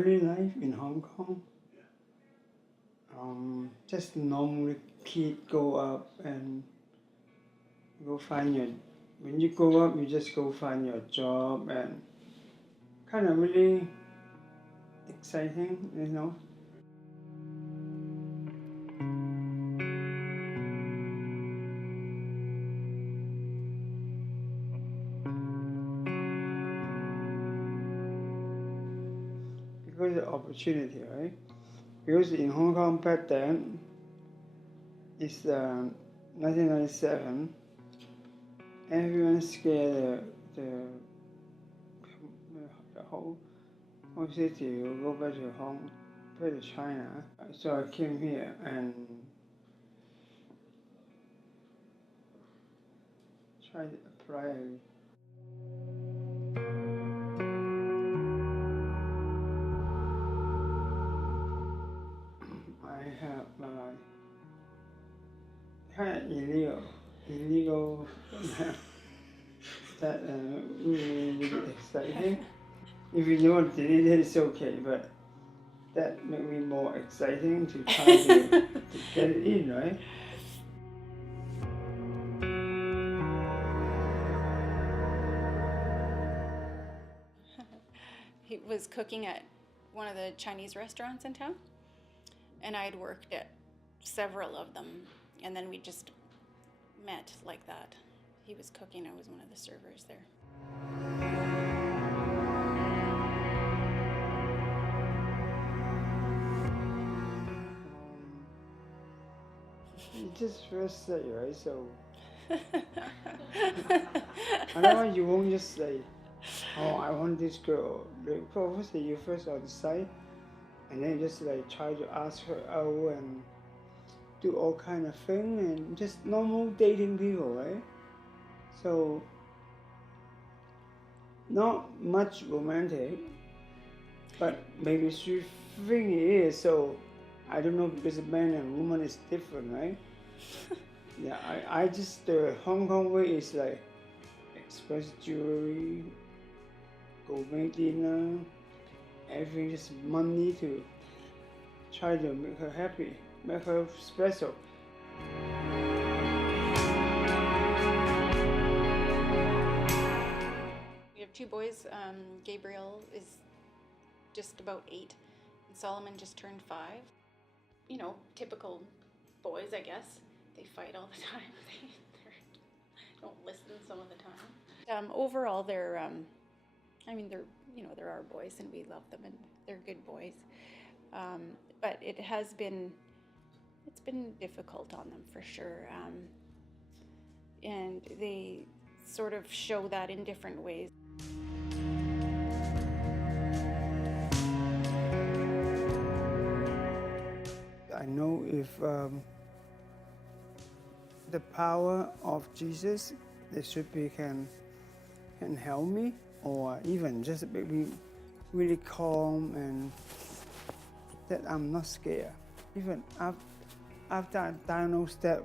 early life in Hong Kong, just normally kid go up and go find your. When you grow up, you just go find your job and kind of really exciting, you know. Because of opportunity, right? Because in Hong Kong back then, it's 1997. Everyone scared the whole city will go back to China. So I came here and tried to apply. I have kind of illegal that really exciting. If you don't delete it, it's okay, but that made me more exciting to try to get it in, right? He was cooking at one of the Chinese restaurants in town, and I'd worked at several of them, and then we just met like that. He was cooking, I was one of the servers there. You just first say, right? So otherwise you won't just say, oh, I want this girl. Obviously you first decide, and then just like try to ask her out and do all kind of thing and just normal dating people, right? So not much romantic, but maybe she think it is. So I don't know, because man and woman is different, right? Yeah, I just the Hong Kong way is like express jewelry, go make dinner, everything just money to try to make her happy, make her special. We have two boys. Gabriel is just about 8, and Solomon just turned 5. You know, typical boys, I guess. They fight all the time. They don't listen some of the time. Overall, they're our boys, and we love them, and they're good boys. But it's been difficult on them for sure. And they sort of show that in different ways. I know if the power of Jesus, the should be can help me, or even just make me really calm and that I'm not scared. Even after I diagnosed that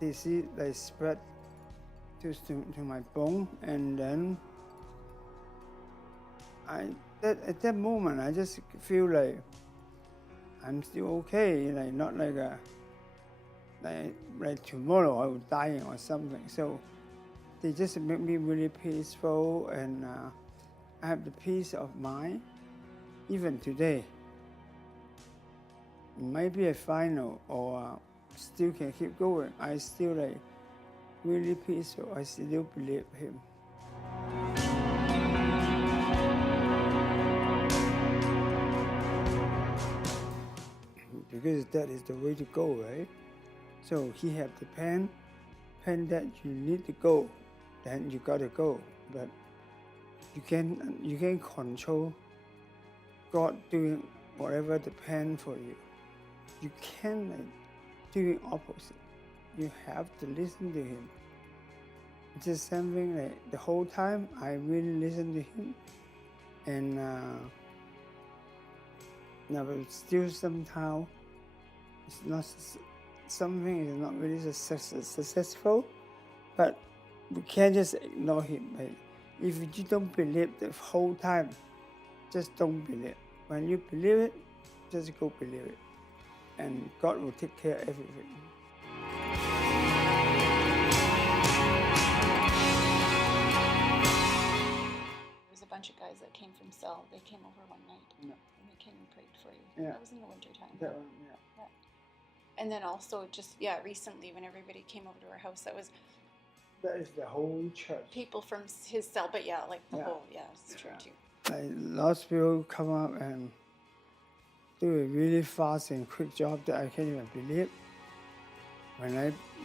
disease, they spread to my bone, and then at that moment I just feel like I'm still okay, like not like like tomorrow I will die or something. So they just make me really peaceful, and I have the peace of mind. Even today, it might be a final or still can keep going. I still like really peaceful. I still believe him. Because that is the way to go, right? So he have the pen that you need to go, then you gotta go. But you can control God doing whatever the plan for you. You can't do opposite. You have to listen to him. It's just something like the whole time I really listen to him, and but still somehow it's not something is not really successful, but we can't just ignore him. Like, if you don't believe the whole time, just don't believe. When you believe it, just go believe it, and God will take care of everything. There's a bunch of guys that came from Cell. They came over one night. Yeah. And they came and prayed for you. Yeah. That was in the wintertime. That one, yeah. And then also just, recently when everybody came over to our house, that is the whole church. People from his cell, but whole, it's true too. Like lots of people come up and do a really fast and quick job that I can't even believe.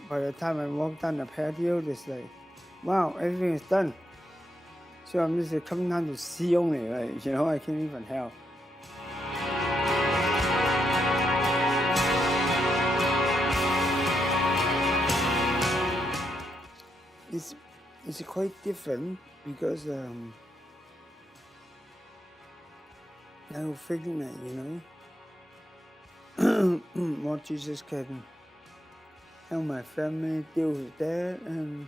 By the time I walk down the patio, it's like, wow, everything is done. So I'm just coming down to see only, I can't even help. It's quite different because I was thinking that, what Jesus can help my family deal with that, and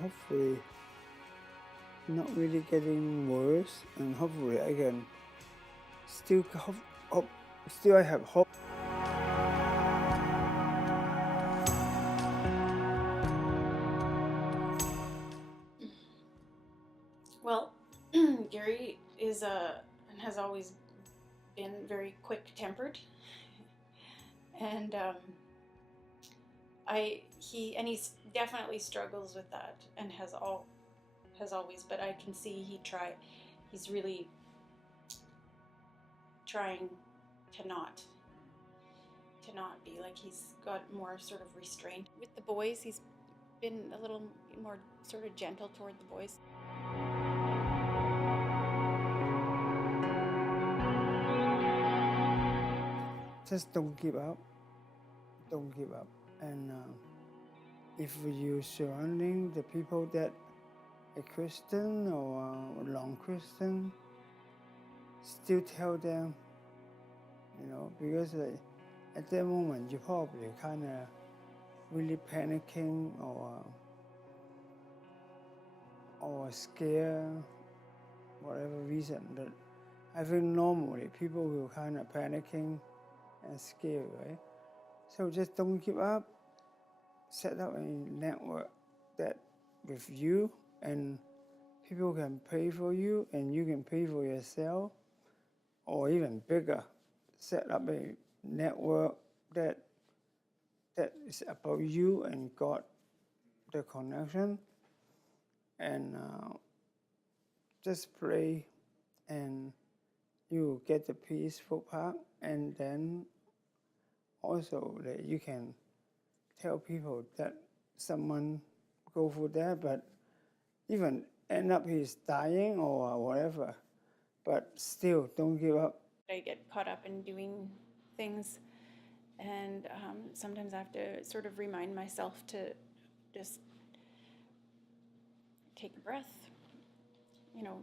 hopefully not really getting worse, and hopefully I can still I have hope. Well, Garry is and has always been very quick-tempered, and he's definitely struggles with that, and has always. But I can see he's really trying to not be like, he's got more sort of restraint with the boys. He's been a little more sort of gentle toward the boys. Just don't give up. Don't give up. And if you surrounding the people that are Christian or non-Christian, still tell them, because at that moment you probably kind of really panicking or scared, whatever reason. That I think normally people will kind of panicking and scared, right? So just don't give up. Set up a network that with you, and people can pay for you, and you can pay for yourself, or even bigger. Set up a network that is about you and God, the connection, and just pray, and you get the peaceful part, and then also that you can tell people that someone go for that, but even end up he's dying or whatever, but still don't give up. I get caught up in doing things, and sometimes I have to sort of remind myself to just take a breath,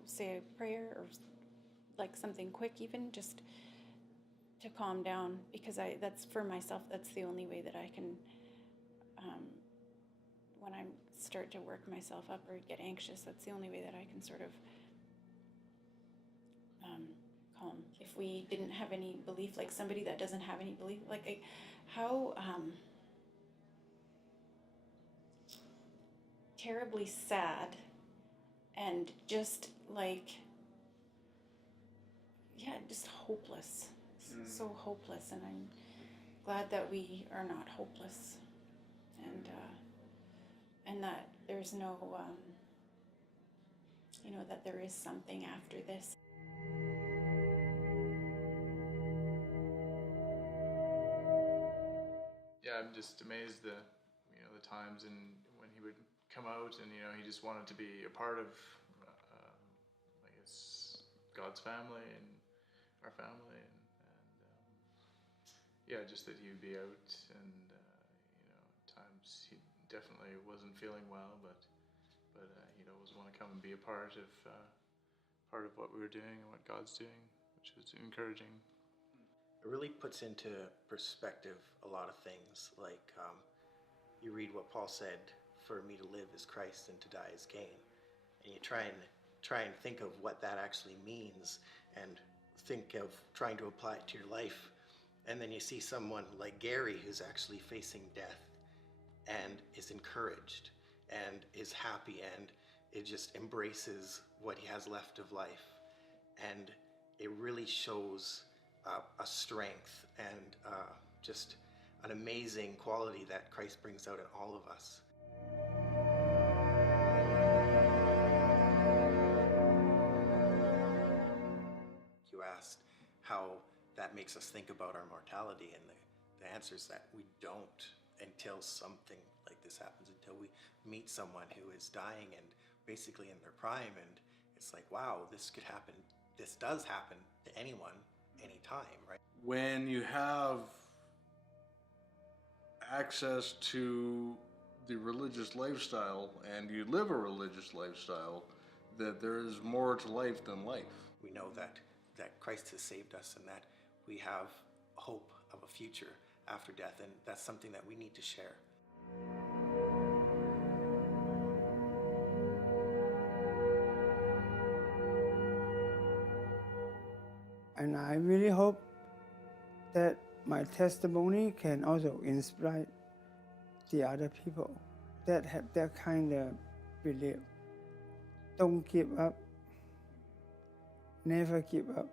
say a prayer, or like something quick, even just to calm down, because that's for myself, that's the only way that I can, when I start to work myself up or get anxious, that's the only way that I can sort of calm. If we didn't have any belief, like somebody that doesn't have any belief, like how terribly sad and just just hopeless. So hopeless, and I'm glad that we are not hopeless, and that there's no, that there is something after this. Yeah, I'm just amazed the times and when he would come out, and he just wanted to be a part of, I guess, God's family and our family, and just that he would be out, and times he definitely wasn't feeling well, but he'd always want to come and be a part of what we were doing and what God's doing, which was encouraging. It really puts into perspective a lot of things. Like you read what Paul said, "For me to live is Christ, and to die is gain." And you try and try and think of what that actually means and think of trying to apply it to your life. And then you see someone like Garry who's actually facing death and is encouraged and is happy and it just embraces what he has left of life. And it really shows a strength and just an amazing quality that Christ brings out in all of us. You asked how that makes us think about our mortality, and the answer is that we don't until something like this happens, until we meet someone who is dying and basically in their prime, and it's like, wow, this could happen. This does happen to anyone, anytime, right? When you have access to the religious lifestyle and you live a religious lifestyle, that there is more to life than life. We know that Christ has saved us and that we have hope of a future after death, and that's something that we need to share. And I really hope that my testimony can also inspire the other people that have that kind of belief. Don't give up. Never give up.